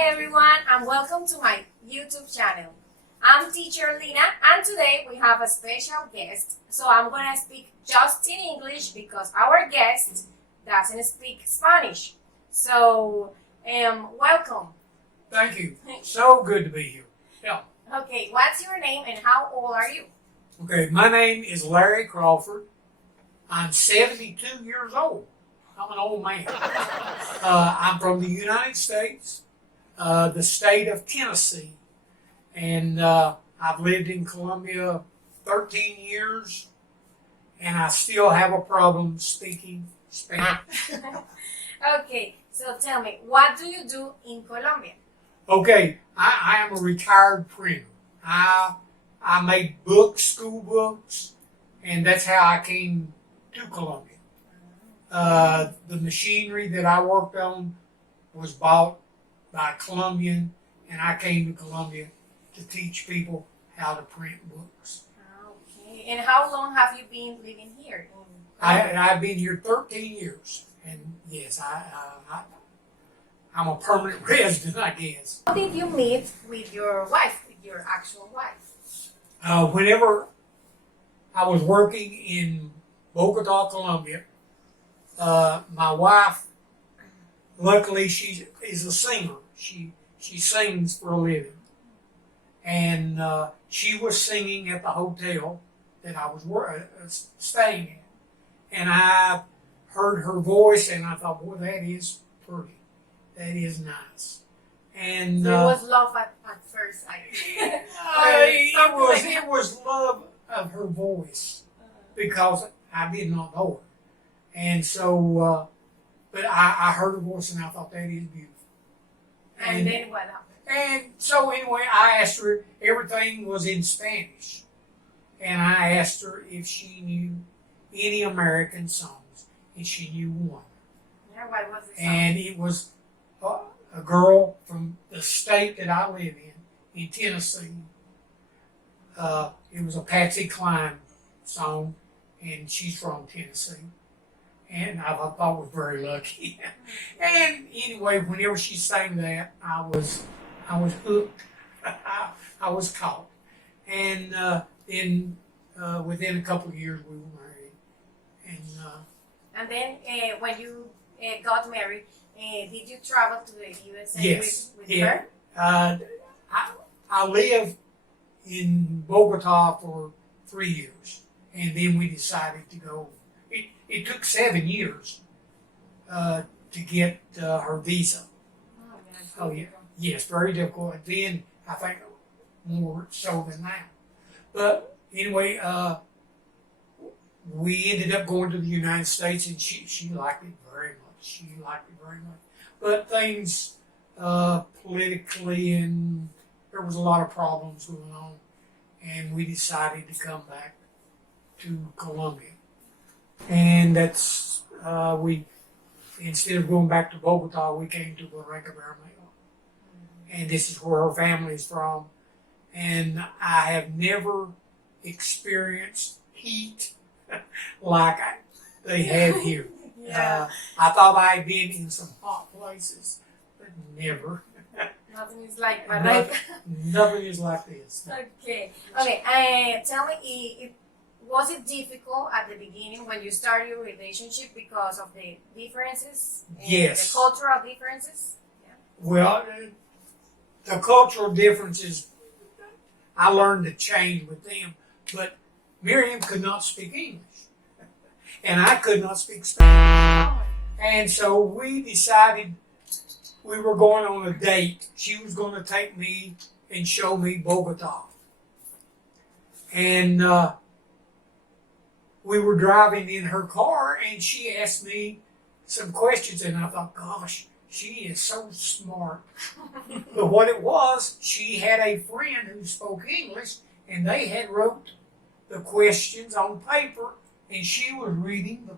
everyone, and welcome to my YouTube channel. I'm Teacher Lina, and today we have a special guest. So I'm gonna speak just in English because our guest doesn't speak Spanish. So, welcome. Thank you. So good to be here. Yeah. Okay, what's your name and how old are you? Okay, my name is Larry Crawford. I'm 72 years old. I'm an old man. I'm from the United States, the state of Tennessee. And I've lived in Colombia 13 years, and I still have a problem speaking Spanish. Okay, so tell me, what do you do in Colombia? Okay, I am a retired printer. I make books, school books, and that's how I came to Colombia. The machinery that I worked on was bought by a Colombian, and I came to Colombia to teach people how to print books. Okay, and how long have you been living here? I've been here 13 years, and yes, I'm a permanent resident, I guess. How did you meet with your wife, with your actual wife? Whenever I was working in Bogota, Colombia, my wife, luckily, she is a singer. She sings for a living. And she was singing at the hotel that I was staying at. And I heard her voice, and I thought, boy, that is pretty. That is nice. And So it was love at first sight. it was love of her voice because I did not know her. And so, but I heard her voice and I thought that is beautiful. And then what happened? And so anyway, I asked her, everything was in Spanish. And I asked her if she knew any American songs, and she knew one. Yeah, what was it? And it was a girl from the state that I live in Tennessee. It was a Patsy Cline song, and she's from Tennessee. And I thought I was very lucky. And anyway, whenever she sang that, I was hooked. I was caught. And then within a couple of years, we were married. And then when you got married, did you travel to the USA Yes, with yeah. her? I lived in Bogota for 3 years, and then we decided to go. It took 7 years to get her visa. Oh yeah, yes, very difficult. And then I think more so than now. But anyway, we ended up going to the United States, and she liked it very much. She liked it very much. But things politically, and there was a lot of problems going on, and we decided to come back to Colombia. And that's we instead of going back to Bogota, we came to Barranca Bermejo, and this is where her family is from. And I have never experienced heat like they have here. Yeah. I thought I had been in some hot places, but never. Nothing is like Barranca. Nothing is like this. Okay. Tell me, was it difficult at the beginning when you started your relationship because of the differences? Yes. The cultural differences? Yeah. Well, the cultural differences, I learned to change with them, but Miriam could not speak English, and I could not speak Spanish. And so we decided we were going on a date. She was going to take me and show me Bogota. And we were driving in her car, and she asked me some questions, and I thought, gosh, she is so smart. But what it was, she had a friend who spoke English, and they had wrote the questions on paper, and she was reading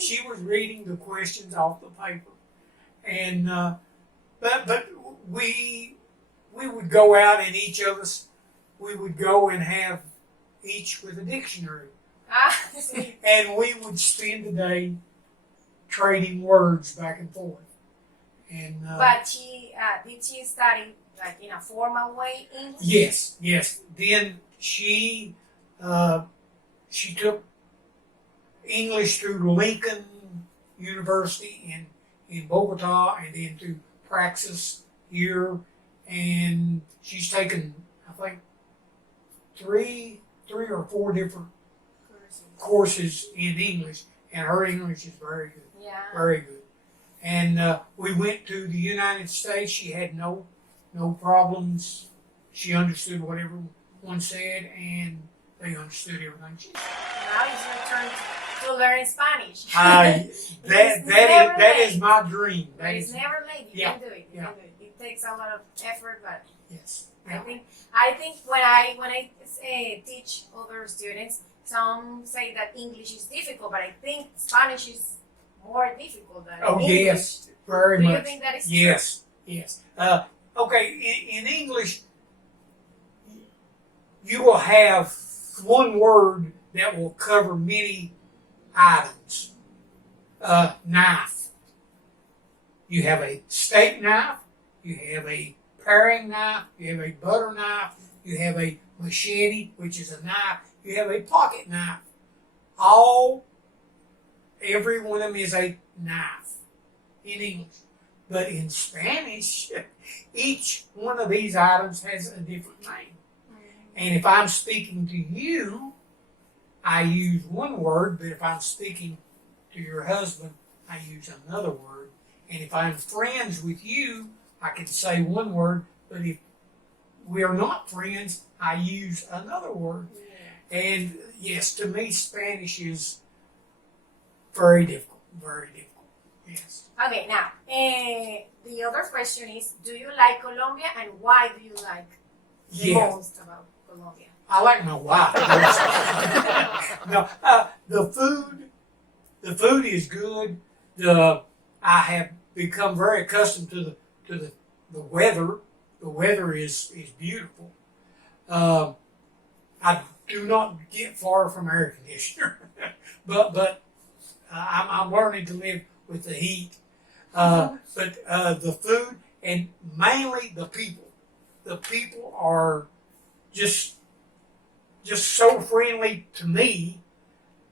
she was reading the questions off the paper. And but we would go out, and each of us, we would go and have each with a dictionary. And we would spend the day trading words back and forth. And But did she study like in a formal way English? yes. Then she took English through Lincoln University in Bogota, and then through Praxis here, and she's taken, I think, three or four different courses in English, and her English is very good. Yeah. Very good. And we went to the United States. She had no problems. She understood what everyone said, and they understood everything she said. Now it's your turn to learn Spanish. That is my dream. But it's never late. You can do it. You yeah. can do it. It takes a lot of effort, but Yes. I think when I teach other students, some say that English is difficult, but I think Spanish is more difficult than English. Yes, very much. Do you think that is Yes. Okay, in English, you will have one word that will cover many items. Knife. You have a steak knife, you have a paring knife, you have a butter knife, you have a machete, which is a knife, you have a pocket knife. Every one of them is a knife in English. But in Spanish, each one of these items has a different name. And if I'm speaking to you, I use one word, but if I'm speaking to your husband, I use another word. And if I'm friends with you, I can say one word, but if we are not friends, I use another word. Yeah. And yes, to me, Spanish is very difficult, yes. Okay, now, the other question is, do you like Colombia, and why do you like the most about Colombia? I like my wife. No, the food is good. I have become very accustomed to the weather. The weather is beautiful. I do not get far from air conditioner, but I'm learning to live with the heat. But the food, and mainly the people. The people are just so friendly to me.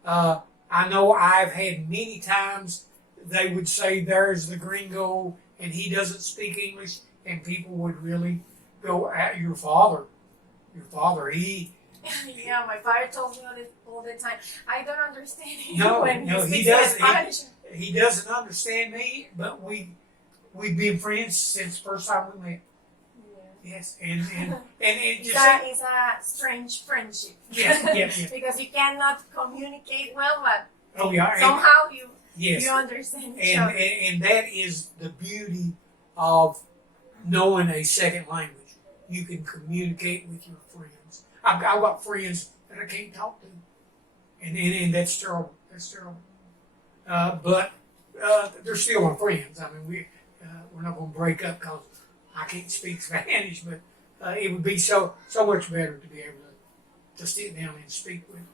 I know I've had many times they would say, "There's the gringo, and he doesn't speak English," and people would really go at your father. He. Yeah, my father told me all the time, I don't understand him when he he speaks doesn't. Spanish. He doesn't understand me, but we've been friends since the first time we met. Yes, and it just it's a strange friendship. Yes. Because you cannot communicate well, but yeah, somehow you yes, understand each other. And that is the beauty of knowing a second language. You can communicate with your friends. I've got friends that I can't talk to, and that's terrible. That's terrible. But they're still my friends. I mean, we're not going to break up because I can't speak Spanish, but it would be so much better to be able to sit down and speak with them.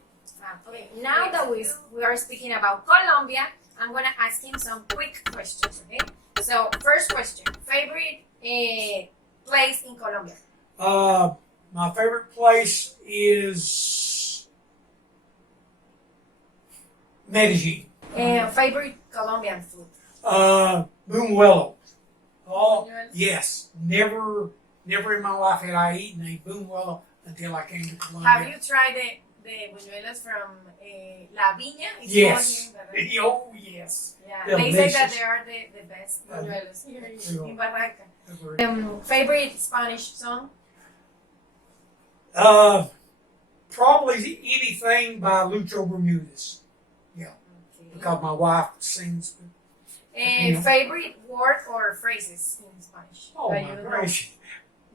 Okay, now that we are speaking about Colombia, I'm going to ask him some quick questions, okay? So, first question, favorite place in Colombia? My favorite place is Medellin. Favorite Colombian food? Buñuelo. Oh, yes. Never in my life had I eaten a buñuelo until I came to Colombia. Have you tried the buñuelos from La Viña? It's yes. Oh, yes. Yeah. They say that they are the best buñuelos here in Barranca. Favorite Spanish song? Probably anything by Lucho Bermudez. Yeah. Okay. Because my wife sings. Favorite word or phrases in Spanish? Oh, my gracious.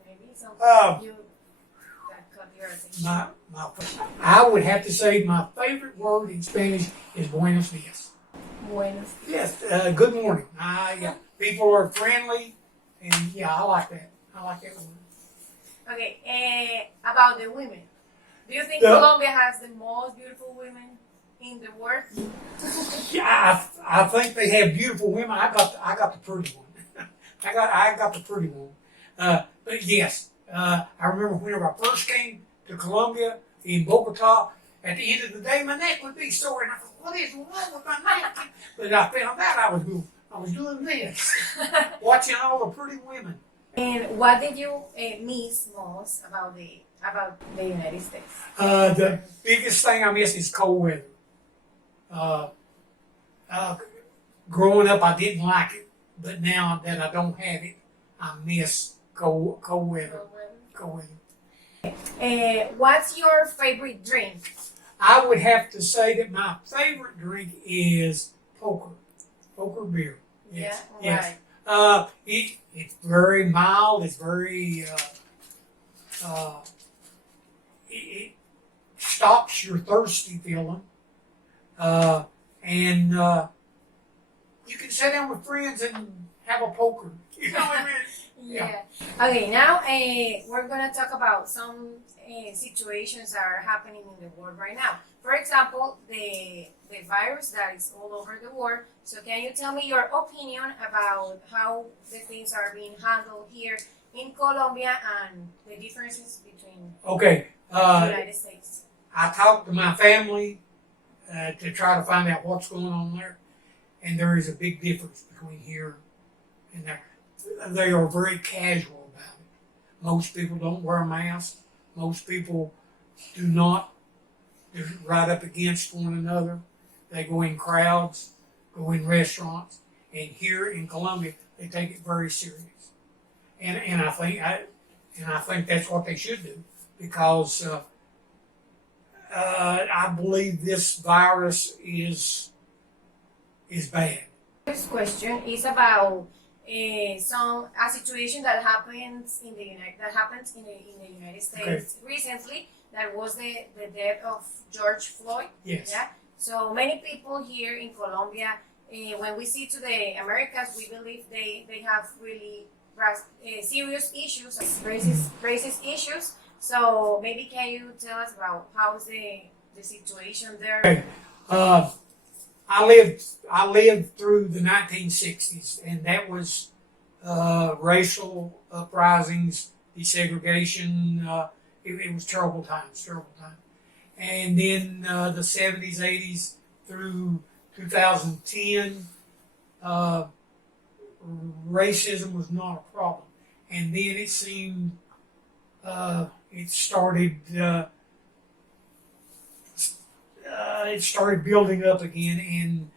Maybe something that caught your attention. I would have to say my favorite word in Spanish is buenos dias. Buenos dias. Yes, good morning. Yeah, people are friendly, and yeah, I like that. I like that word. Okay, about the women. Do you think Colombia has the most beautiful women in the world? Yeah, I think they have beautiful women. I got the pretty one. I got the pretty one. But yes, I remember whenever I first came to Colombia in Bogota, at the end of the day, my neck would be sore, and I thought, what is wrong with my neck? But I found out I was doing this, watching all the pretty women. And what did you miss most about the United States? The biggest thing I miss is cold weather. Growing up, I didn't like it, but now that I don't have it, I miss cold weather. Cold weather. What's your favorite drink? I would have to say that my favorite drink is poker beer. Yes. Yeah, Yes. It's very mild. It's very. It stops your thirsty feeling, and you can sit down with friends and have a poker. You know what I mean? Yeah. Okay, now we're going to talk about some situations that are happening in the world right now. For example, the virus that is all over the world. So can you tell me your opinion about how the things are being handled here in Colombia and the differences between Okay. the United States? I talked to my family to try to find out what's going on there, and there is a big difference between here and there. They are very casual about it. Most people don't wear a mask. Most people do not. They're right up against one another. They go in crowds, go in restaurants, and here in Colombia, they take it very serious. And I think that's what they should do, because I believe this virus is bad. This question is about a situation that happens in the United States recently. That was the death of George Floyd. Yes. Yeah. So many people here in Colombia, when we see to the Americas, we believe they have really serious issues, racist issues. So maybe can you tell us about how's the situation there? Okay. I lived through the 1960s, and that was racial uprisings, desegregation. It was terrible times. And then the 70s, 80s through 2010, racism was not a problem. And then it seemed it started building up again, and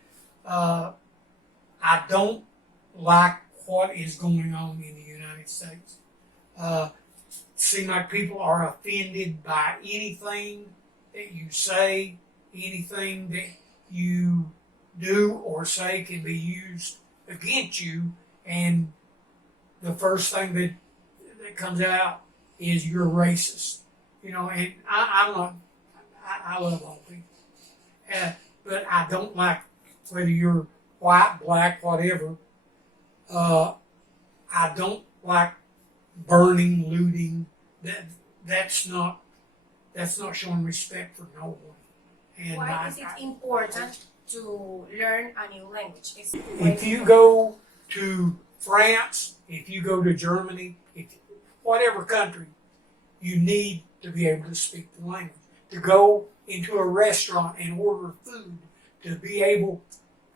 I don't like what is going on in the United States. Seem like people are offended by anything that you say, anything that you do or say can be used against you, and the first thing that comes out is you're racist. You know, and I'm not. I love all people, but I don't like whether you're white, black, whatever. I don't like burning, looting. That's not showing respect for no one. And why is it important to learn a new language? If you go to France, if you go to Germany, whatever country, you need to be able to speak the language. To go into a restaurant and order food, to be able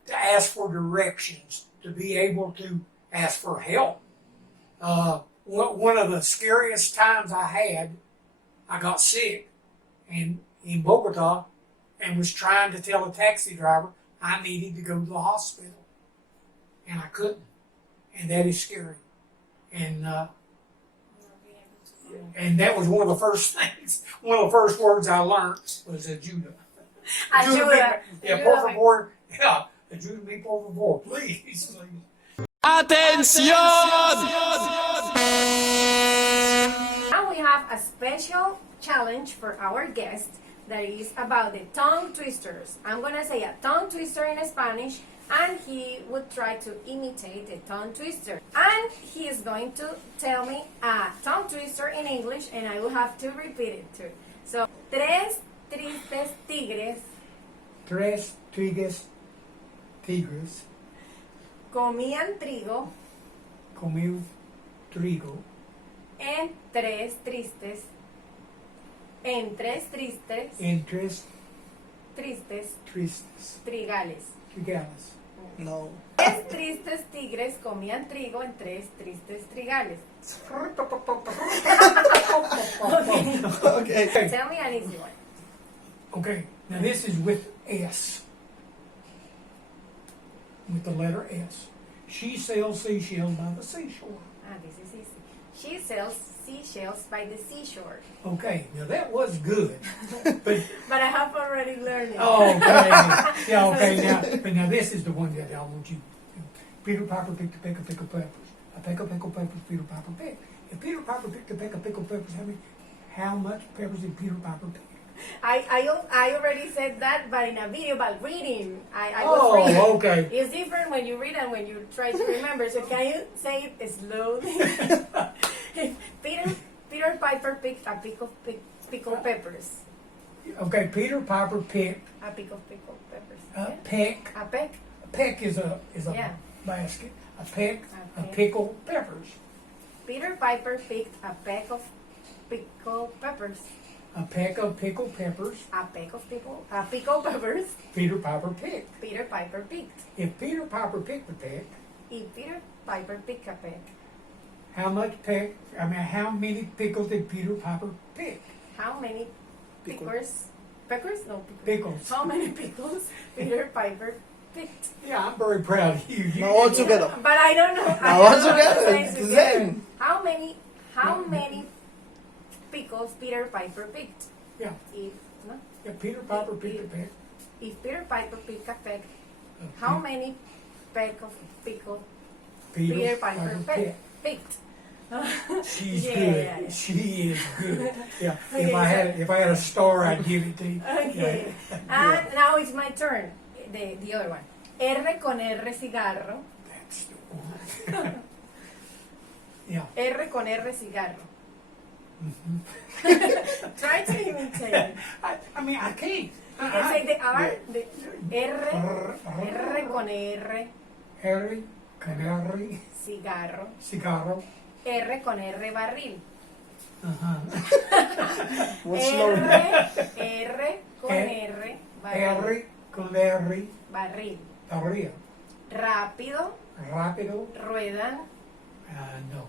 to ask for directions, to be able to ask for help. One of the scariest times I got sick in Bogota and was trying to tell a taxi driver I needed to go to the hospital. And I couldn't. And that is scary. And that was one of the first things, one of the first words I learned was ayuda. Ayuda. Yeah, por favor. Yeah, ayuda me por favor, please. ¡Atención! Now we have a special challenge for our guest that is about the tongue twisters. I'm going to say a tongue twister in Spanish, and he would try to imitate the tongue twister. And he is going to tell me a tongue twister in English, and I will have to repeat it too. So, tres tristes tigres. Tres tigres. Comían trigo. comió trigo. En tres tristes Tristes trigales. trigales. No. Tres tristes tigres comían trigo en tres tristes trigales. Okay. Tell me an easy one. Okay, now this is with S. With the letter S. She sells seashells by the seashore. Ah, this is easy. She sells seashells by the seashore. Okay, now that was good. But But I have already learned it. oh, okay. Yeah, okay, now this is the one that I want you. Peter Piper picked a peck of pickled peppers. A peck of pickled peppers Peter Piper picked. If Peter Piper picked a peck of pickled peppers, how much peppers did Peter Piper pick? I already said that, but in a video about reading. I was reading. Oh, okay. It's different when you read and when you try to remember. So can you say it slowly? Peter Piper picked a pick of pickled peppers. Okay, Peter Piper picked A pick of pickled peppers. a Yeah. peck. A peck. A peck is a Yeah. basket. A peck A of peck. pickled peppers. Peter Piper picked a peck of pickled peppers. A peck of pickled peppers. A pickled peppers. Peter Piper picked. Peter Piper picked. If Peter Piper picked a peck, If Peter Piper picked a peck, how many pickles did Peter Piper pick? how many Pickle. pickers? Peckers? No, pickles. Pickles. How many pickles Peter Piper picked? Yeah, I'm very proud of you. No, all together. But I don't know. I No, don't all know together. how to say It's it the together. same. How many pickles Peter Piper picked? Yeah, If no, yeah, Peter Piper picked a peck. if Peter Piper picked a peck, of how Pe- many peck of pickle Peter Peter Piper picked? She's Yeah, good. yeah, yeah. She is good. Yeah. Okay, If I had a star, I'd give it to you. Okay. Yeah. And now it's my turn. The other one. R con R cigarro. That's the one. Yeah. R con R cigarro. Mhm. Try to imitate. I mean, I can't. You can say the R, Yeah. the R con R, Harry, canary, cigarro. cigarro. R con R, barril. Uh-huh. What's slow? R con R, barril. Harry, con Harry, Barril. arriba. Rápido, Rápido. ruedan. No.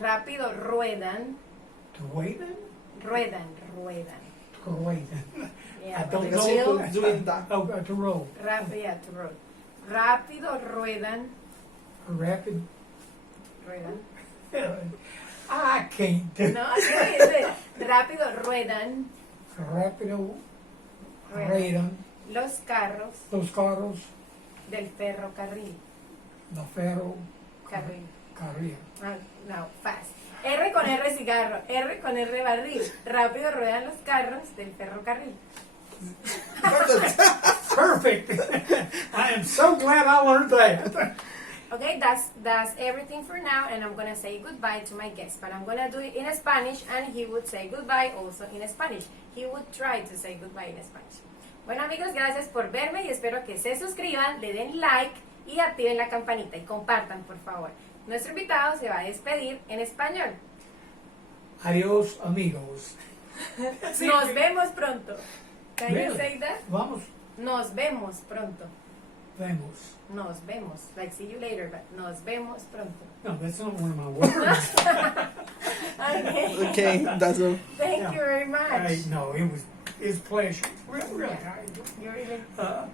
Rápido, ruedan. Truedan? Ruedan. Truedan. Yeah, I don't but Because still- people doing that. Oh, to roll. Yeah, to roll. Rápido, ruedan. Rapid. Ruedan. I can't do No, sí, es rápido, ruedan. Rápido. Ruedan. Ruedan. Los carros Los carros. del ferrocarril. The ferro. Carril. Carril. No, fast. R con R cigarro, R con R barril. Rápido ruedan los carros del ferrocarril. Perfect. I am so glad I learned that. Okay, that's everything for now, and I'm gonna say goodbye to my guest, but I'm gonna do it in Spanish, and he would say goodbye also in Spanish. He would try to say goodbye in Spanish. Bueno amigos, gracias por verme y espero que se suscriban, le den like y activen la campanita y compartan por favor. Nuestro invitado se va a despedir en español. Adiós, amigos. Nos vemos pronto. Can you Really? say that? Vamos. Nos vemos pronto. Vemos. Nos vemos. Like see you later, but nos vemos pronto. No, that's not one of my words. Okay. Okay, that's all. Thank you very much. No, it's pleasure. Really, You're even I,